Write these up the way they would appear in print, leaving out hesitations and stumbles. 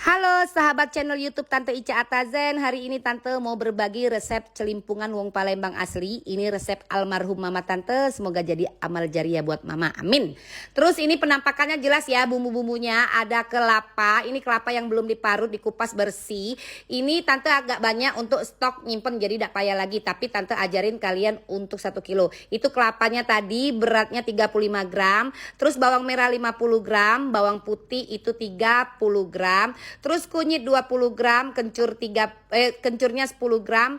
Halo sahabat channel YouTube Tante Ica Atazen. Hari ini Tante mau berbagi resep celimpungan wong Palembang asli. Ini resep almarhum mama Tante. Semoga jadi amal jariah buat mama. Amin. Terus ini penampakannya jelas ya, bumbu-bumbunya. Ada kelapa. Ini kelapa yang belum diparut, dikupas bersih. Ini Tante agak banyak untuk stok nyimpen, jadi tidak payah lagi. Tapi Tante ajarin kalian untuk 1 kilo. Itu kelapanya tadi beratnya 35 gram. Terus bawang merah 50 gram. Bawang putih itu 30 gram. Terus kunyit 20 gram, kencurnya 10 gram.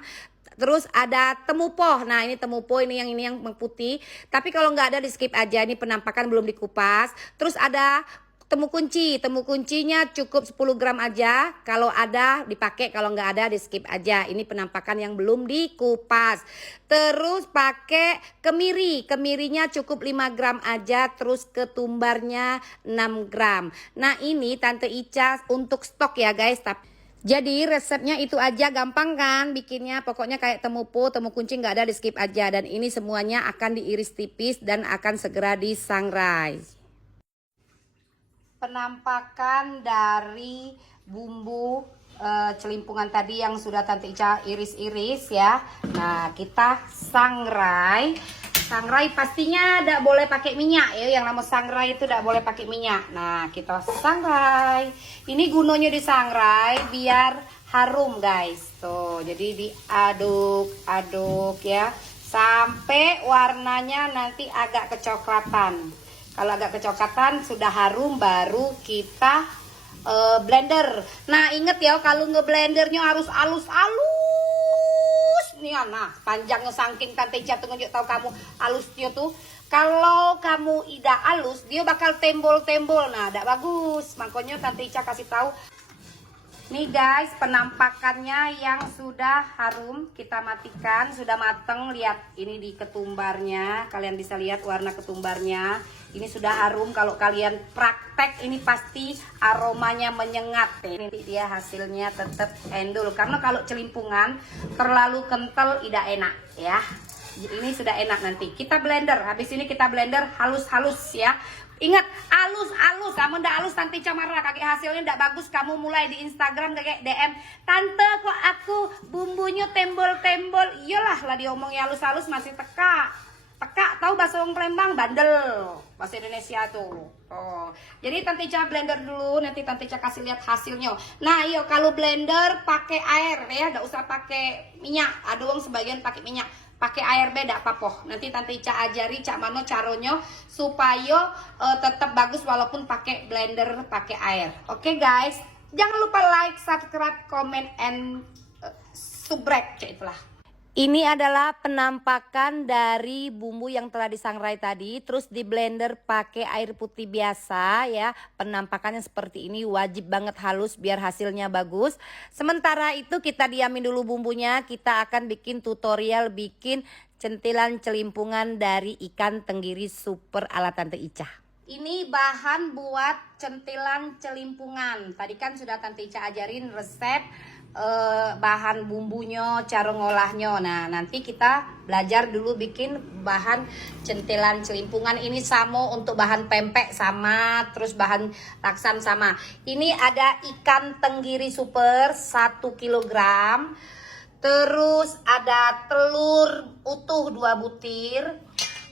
Terus ada temupoh. Nah, ini temupoh, ini yang putih. Tapi kalau nggak ada di skip aja, ini penampakan belum dikupas. Terus ada temu kunci. Temu kuncinya cukup 10 gram aja. Kalau ada dipakai, kalau nggak ada di skip aja. Ini penampakan yang belum dikupas. Terus pakai kemiri. Kemirinya cukup 5 gram aja. Terus ketumbarnya 6 gram. Nah, ini Tante Ica untuk stok ya guys. Jadi resepnya itu aja, gampang kan bikinnya. Pokoknya kayak temu kunci nggak ada di skip aja. Dan ini semuanya akan diiris tipis dan akan segera disangrai. Penampakan dari bumbu celimpungan tadi yang sudah Tante Ica iris-iris ya. Nah, kita sangrai. Sangrai pastinya tidak boleh pakai minyak ya. Yang nama sangrai itu tidak boleh pakai minyak. Nah, kita sangrai. Ini gunanya disangrai biar harum guys. Tuh, jadi diaduk-aduk ya. Sampai warnanya nanti agak kecoklatan. Kalau agak kecoklatan sudah harum, baru kita blender. Nah, inget ya, kalau ngeblendernya harus halus-halus nih. Nah, panjangnya saking Tante Ica tuh nunjuk tahu kamu halusnya tuh. Kalau kamu tidak halus, dia bakal tembol-tembol. Nah, tidak bagus. Makanya Tante Ica kasih tahu. Nih guys, penampakannya yang sudah harum, kita matikan, sudah mateng. Lihat, ini di ketumbarnya, kalian bisa lihat warna ketumbarnya. Ini sudah harum, kalau kalian praktek ini pasti aromanya menyengat. Ini dia hasilnya, tetap endul. Karena kalau celimpungan terlalu kental tidak enak ya. Ini sudah enak nanti. Kita blender, habis ini kita blender halus-halus ya. Ingat, halus-halus. Kamu ndak halus Tante Ica marah, kakek hasilnya ndak bagus. Kamu mulai di Instagram kakek DM, Tante kok aku bumbunya tembol-tembol. Iyalah lah diomongnya halus-halus masih teka. Teka, tahu bahasa orang Palembang? Bandel. Bahasa Indonesia tuh. Oh. Jadi Tante Ica blender dulu, nanti Tante Ica kasih lihat hasilnya. Nah, yuk kalau blender pakai air ya, ndak usah pakai minyak. Ada orang sebagian pakai minyak. Pakai air beda apa-apa. Nanti Tante Ica ajari cak mano caranya supaya tetap bagus walaupun pakai blender, pakai air. Oke guys, jangan lupa like, subscribe, comment, and subrek, itulah. Ini adalah penampakan dari bumbu yang telah disangrai tadi. Terus di blender pakai air putih biasa ya. Penampakannya seperti ini, wajib banget halus biar hasilnya bagus. Sementara itu kita diamin dulu bumbunya. Kita akan bikin tutorial bikin centilan celimpungan dari ikan tenggiri super ala Tante Ica. Ini bahan buat centilan celimpungan. Tadi kan sudah Tante Ica ajarin resep bahan bumbunya, cara ngolahnya. Nah, nanti kita belajar dulu bikin bahan centilan celimpungan. Ini sama untuk bahan pempek sama, terus bahan laksan sama. Ini ada ikan tenggiri super 1 kilogram. Terus ada telur utuh 2 butir.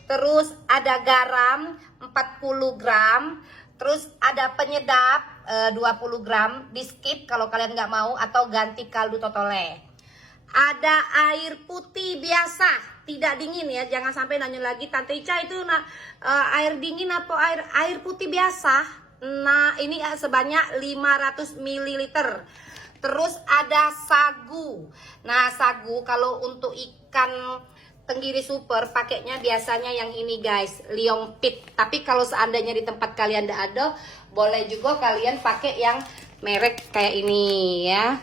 Terus ada garam 40 gram. Terus ada penyedap 20 gram. Di skip kalau kalian nggak mau, atau ganti kaldu totole. Ada air putih biasa, tidak dingin ya. Jangan sampai nanya lagi, Tante Ica itu air dingin apa air putih biasa. Nah, ini sebanyak 500 ml. Terus ada sagu. Nah, sagu kalau untuk ikan tenggiri super pakainya biasanya yang ini guys, liong pit. Tapi kalau seandainya di tempat kalian tidak ada, boleh juga kalian pakai yang merek kayak ini ya.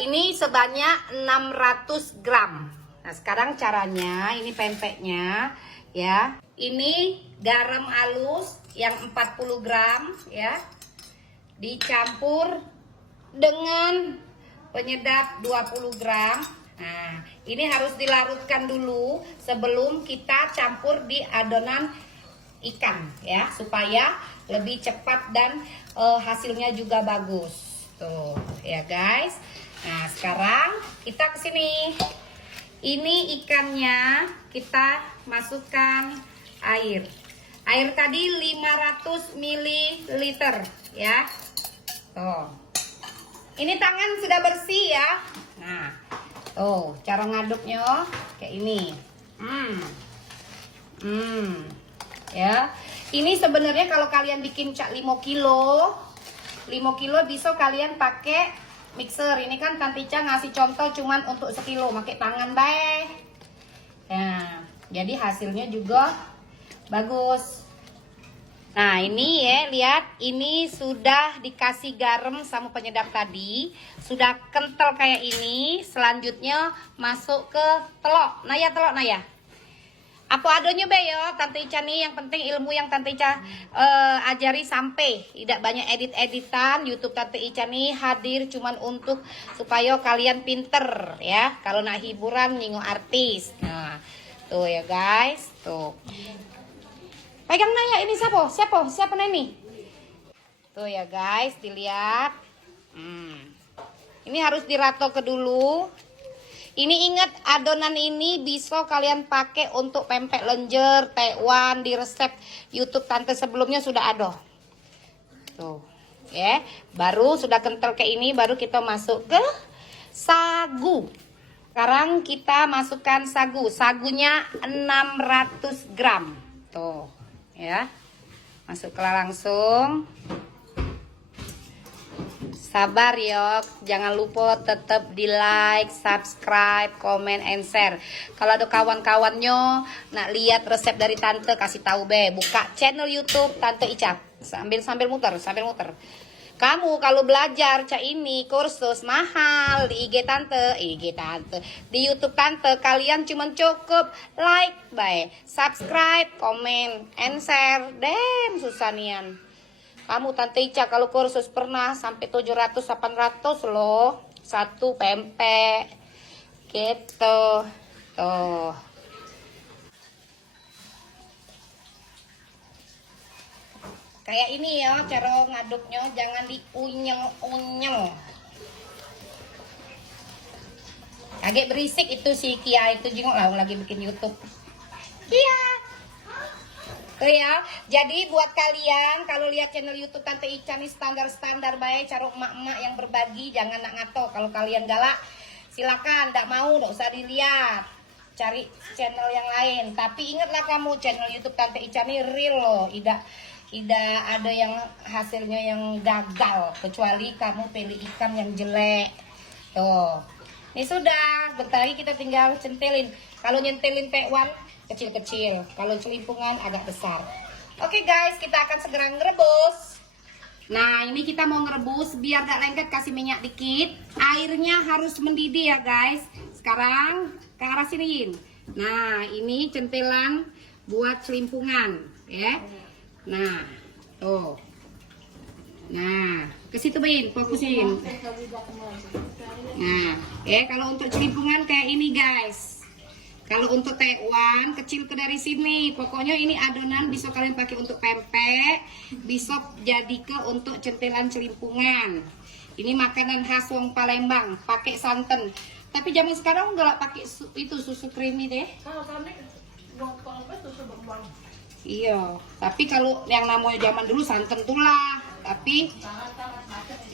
Ini sebanyak 600 gram. Nah, sekarang caranya, ini pempeknya ya. Ini garam halus yang 40 gram ya. Dicampur dengan penyedap 20 gram. Nah, ini harus dilarutkan dulu sebelum kita campur di adonan ikan ya, supaya lebih cepat dan hasilnya juga bagus. Tuh ya guys. Nah, sekarang kita ke sini. Ini ikannya kita masukkan air. Air tadi 500 ml ya. Tuh. Ini tangan sudah bersih ya. Nah, tuh cara ngaduknya kayak ini. Ya. Ini sebenarnya kalau kalian bikin cak 5 kilo bisa kalian pakai mixer. Ini kan Tante Ica ngasih contoh cuman untuk sekilo, pakai tangan baik. Nah, jadi hasilnya juga bagus. Nah, ini ya, lihat, ini sudah dikasih garam sama penyedap tadi, sudah kental kayak ini. Selanjutnya masuk ke telur. Naya, telur Naya. Apa adanya be ya, Tante Ica nih, yang penting ilmu yang Tante Ica ajari sampai. Tidak banyak edit-editan. YouTube Tante Ica nih hadir cuman untuk supaya kalian pinter ya. Kalau nak hiburan nyinggung artis. Nah, tuh ya guys, tuh. Pegang Naya, ini siapa ini? Tuh ya guys, dilihat. Ini harus dirato ke dulu. Ini ingat, adonan ini bisa kalian pakai untuk pempek lenjer, tekwan, di resep YouTube Tante sebelumnya sudah ada. Tuh, ya. Baru sudah kental kayak ini, baru kita masuk ke sagu. Sekarang kita masukkan sagu. Sagunya 600 gram. Tuh, ya. Masuklah langsung. Sabar ya, jangan lupa tetap di like, subscribe, comment, and share. Kalau ada kawan-kawannya nak lihat resep dari Tante, kasih tahu be, buka channel YouTube Tante Ica. Sambil muter. Kamu kalau belajar cak ini kursus mahal di IG Tante, di YouTube Tante, kalian cuma cukup like, bae, subscribe, comment, and share. Dem susah nian. Kamu Tante Ica kalau kursus pernah sampai 700-800 loh. Satu pempek. Gitu. Tuh. Kayak ini ya cara ngaduknya, jangan diunyel-unyel. Agak berisik itu si Kia itu jengok lah lagi bikin YouTube. Kia. Tuh ya, jadi buat kalian kalau lihat channel YouTube Tante Ica nih standar-standar baik, cara emak-emak yang berbagi, jangan nak ngato. Kalau kalian galak, silakan, ndak mau, ndak usah dilihat, cari channel yang lain. Tapi ingatlah kamu, channel YouTube Tante Ica nih real loh, tidak ada yang hasilnya yang gagal, kecuali kamu pilih ikan yang jelek. Tuh, ini sudah, bentar lagi kita tinggal centelin. Kalau nyentelin tekwan kecil-kecil, kalau celimpungan agak besar. Oke guys, kita akan segera ngerebus. Nah, ini kita mau ngerebus biar gak lengket, kasih minyak dikit. Airnya harus mendidih ya guys. Sekarang ke arah siniin. Nah, ini centelan buat celimpungan ya. Nah, tuh. Nah, ke situ Bin, fokusin. Nah, ya kalau untuk celimpungan kayak ini guys. Kalau untuk tekwan kecil ke dari sini. Pokoknya ini adonan bisa kalian pakai untuk pempek, bisa jadi ke untuk centelan celimpungan. Ini makanan khas wong Palembang, pakai santan. Tapi zaman sekarang enggak pakai itu susu creamy deh. Iya, tapi kalau yang namanya zaman dulu santan tulah. Tapi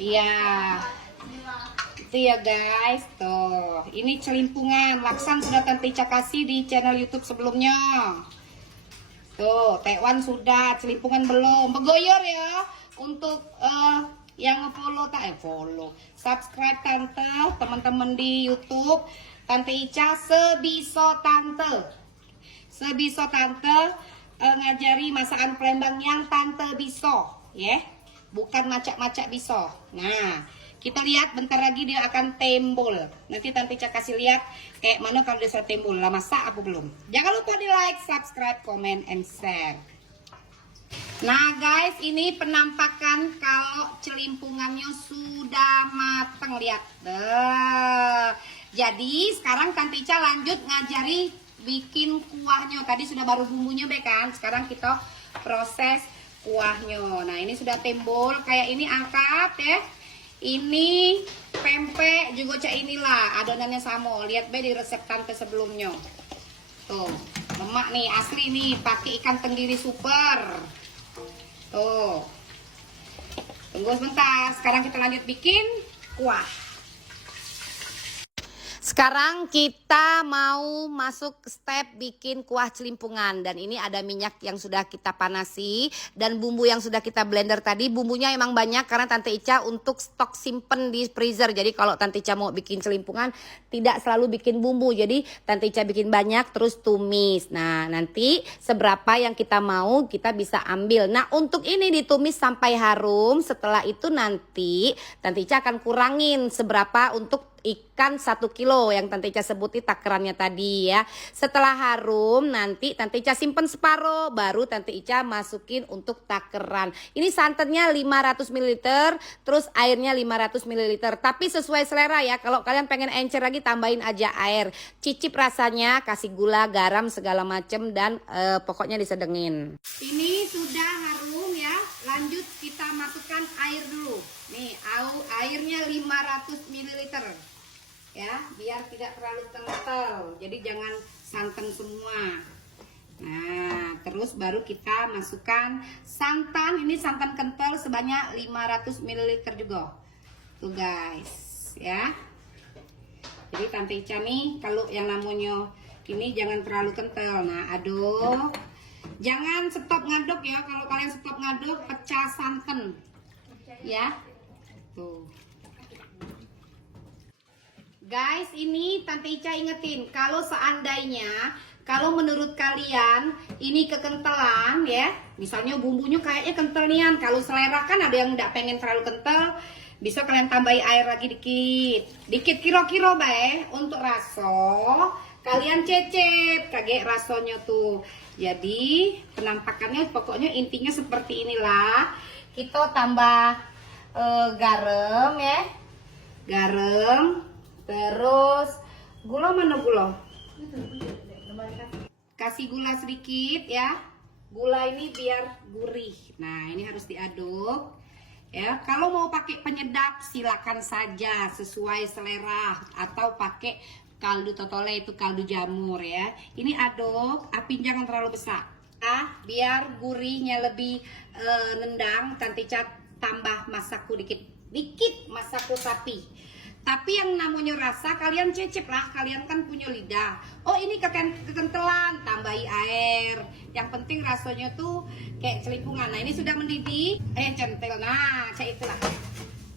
iya. Itu ya guys, tuh ini celimpungan laksan sudah Tante Ica kasih di channel YouTube sebelumnya. Tuh tekwan sudah, celimpungan belum. Begoyor ya untuk yang follow subscribe Tante, teman-teman di YouTube Tante Ica sebisa Tante ngajari masakan Palembang yang Tante bisa ya, bukan macak-macak bisa. Nah, kita lihat bentar lagi dia akan tembol. Nanti Tante Ica kasih lihat kayak mana kalau dia sudah tembol. Lah masak apa belum? Jangan lupa di like, subscribe, comment, and share. Nah guys, ini penampakan kalau celimpungannya sudah matang. Lihat. Jadi sekarang Tante Ica lanjut ngajari bikin kuahnya. Tadi sudah baru bumbunya be kan. Sekarang kita proses kuahnya. Nah, ini sudah tembol kayak ini, angkat ya. Ini pempek juga cak inilah adonannya sama. Lihat be di resep tante sebelumnya. Tuh, lemak nih asli nih, pakai ikan tenggiri super. Tuh. Tunggu sebentar. Sekarang kita lanjut bikin kuah. Sekarang kita mau masuk step bikin kuah celimpungan. Dan ini ada minyak yang sudah kita panasi. Dan bumbu yang sudah kita blender tadi. Bumbunya emang banyak karena Tante Ica untuk stok simpen di freezer. Jadi kalau Tante Ica mau bikin celimpungan tidak selalu bikin bumbu. Jadi Tante Ica bikin banyak terus tumis. Nah nanti seberapa yang kita mau kita bisa ambil. Nah untuk ini ditumis sampai harum. Setelah itu nanti Tante Ica akan kurangin seberapa untuk ikan 1 kilo yang Tante Ica sebutin takarannya tadi ya. Setelah harum nanti Tante Ica simpen separuh, baru Tante Ica masukin untuk takeran. Ini santannya 500 ml, terus airnya 500 ml. Tapi sesuai selera ya. Kalau kalian pengen encer lagi tambahin aja air. Cicip rasanya, kasih gula, garam segala macem dan pokoknya disedengin. Ini sudah harum ya. Lanjut kita masukkan air dulu. Nih, airnya 500 ml. Ya, biar tidak terlalu kental. Jadi jangan santan semua. Nah, terus baru kita masukkan santan. Ini santan kental sebanyak 500 ml juga. Tuh guys, ya. Jadi Tante Ica nih kalau yang namanya ini jangan terlalu kental. Nah, aduk. Jangan stop ngaduk ya. Kalau kalian stop ngaduk pecah santan. Ya. Tuh. Guys, ini Tante Ica ingetin, kalau seandainya, kalau menurut kalian ini kekentalan ya, misalnya bumbunya kayaknya kental nian, kalau selera kan ada yang nggak pengen terlalu kental, bisa kalian tambahin air lagi dikit kira-kira bae untuk rasa, kalian cecep kaget rasanya tuh. Jadi penampakannya pokoknya intinya seperti inilah. Kita tambah garam ya, garam. Terus gula mana gula? Kasih gula sedikit ya. Gula ini biar gurih. Nah ini harus diaduk ya. Kalau mau pakai penyedap silakan saja sesuai selera. Atau pakai kaldu totole, itu kaldu jamur ya. Ini aduk, api jangan terlalu besar. Biar gurihnya lebih nendang, Tante Ica tambah masaku dikit masaku sapi. Tapi yang namanya rasa kalian cecep lah, kalian kan punya lidah. Oh ini kekentelan, tambahi air. Yang penting rasanya tuh kayak celimpungan. Nah ini sudah mendidih, centel. Nah kayak itulah.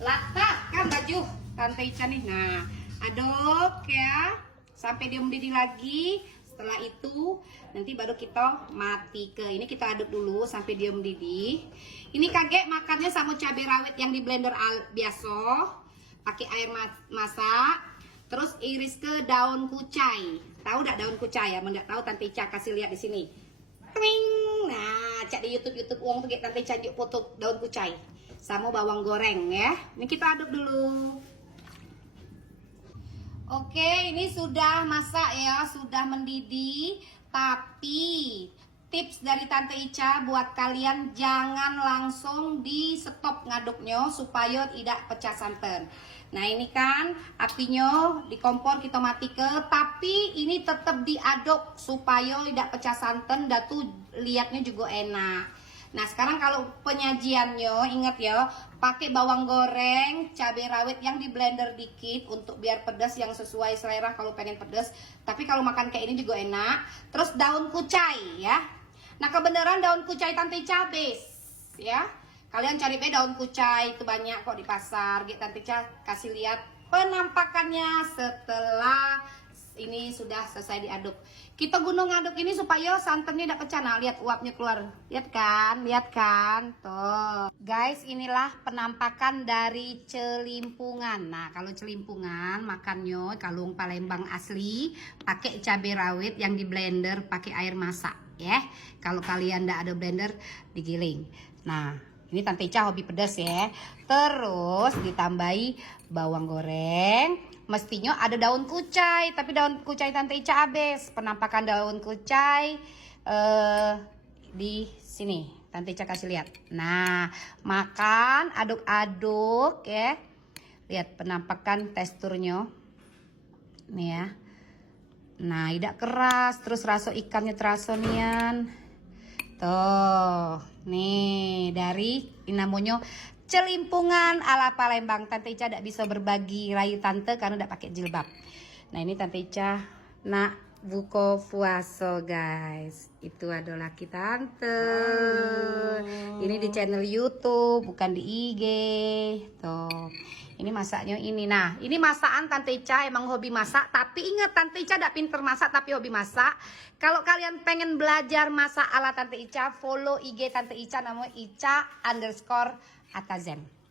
Letakkan baju Tante Ica nih. Nah aduk ya sampai dia mendidih lagi. Setelah itu nanti baru kita mati ke. Ini kita aduk dulu sampai dia mendidih. Ini kakek makannya sama cabai rawit yang di blender biasa. Pakai air masak, terus iris ke daun kucai. Tahu enggak daun kucai ya? Enggak tahu Tante Ica kasih lihat di sini. Kling. Nah, cak di YouTube uang tuh Tante Ica foto daun kucai sama bawang goreng ya. Ini kita aduk dulu. Oke, ini sudah masak ya, sudah mendidih. Tapi tips dari Tante Ica buat kalian jangan langsung di stop ngaduknya supaya tidak pecah santan. Nah ini kan apinya di kompor kita mati ke, tapi ini tetap diaduk supaya tidak pecah santan dan tuh lihatnya juga enak. Nah sekarang kalau penyajiannya ingat ya, pakai bawang goreng, cabai rawit yang di blender dikit untuk biar pedas yang sesuai selera kalau pengen pedas. Tapi kalau makan kayak ini juga enak. Terus daun kucai ya. Nah kebenaran daun kucai Tante Ica habis ya. Kalian cari daun kucai itu banyak kok di pasar. Tante Ica kasih lihat penampakannya setelah ini sudah selesai diaduk. Kita gunung aduk ini supaya santannya tidak pecah. Nah lihat uapnya keluar. Lihat kan tuh. Guys inilah penampakan dari celimpungan. Nah kalau celimpungan makannya kalung Palembang asli pakai cabai rawit yang di blender pakai air masak ya. Kalau kalian tidak ada blender digiling. Nah ini Tante Ica hobi pedas ya. Terus ditambahi bawang goreng. Mestinya ada daun kucai, tapi daun kucai Tante Ica habis. Penampakan daun kucai di Sini, Tante Ica kasih lihat. Nah, makan, aduk-aduk ya. Lihat penampakan teksturnya. Nih ya. Nah, tidak keras, terus rasa ikannya terasa nian. Tuh, nih dari ini namanya celimpungan ala Palembang. Tante Ica tidak bisa berbagi rayu tante karena tidak pakai jilbab. Nah, ini Tante Ica nak buka puasa guys. Itu adalah kita tante. Ini di channel YouTube, bukan di IG. Tuh. Ini masaknya ini. Nah, ini masakan Tante Ica emang hobi masak. Tapi ingat Tante Ica tidak pinter masak tapi hobi masak. Kalau kalian pengen belajar masak ala Tante Ica, follow IG Tante Ica namanya Ica_Atazen.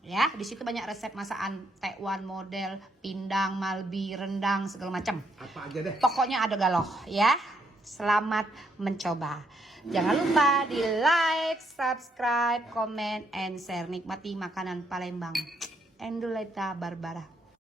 Ya, di situ banyak resep masakan Taiwan model, pindang, malbi, rendang, segala macam. Apa aja deh. Pokoknya ada galoh ya. Selamat mencoba. Jangan lupa di like, subscribe, comment, and share. Nikmati makanan Palembang. Enduleta Barbara.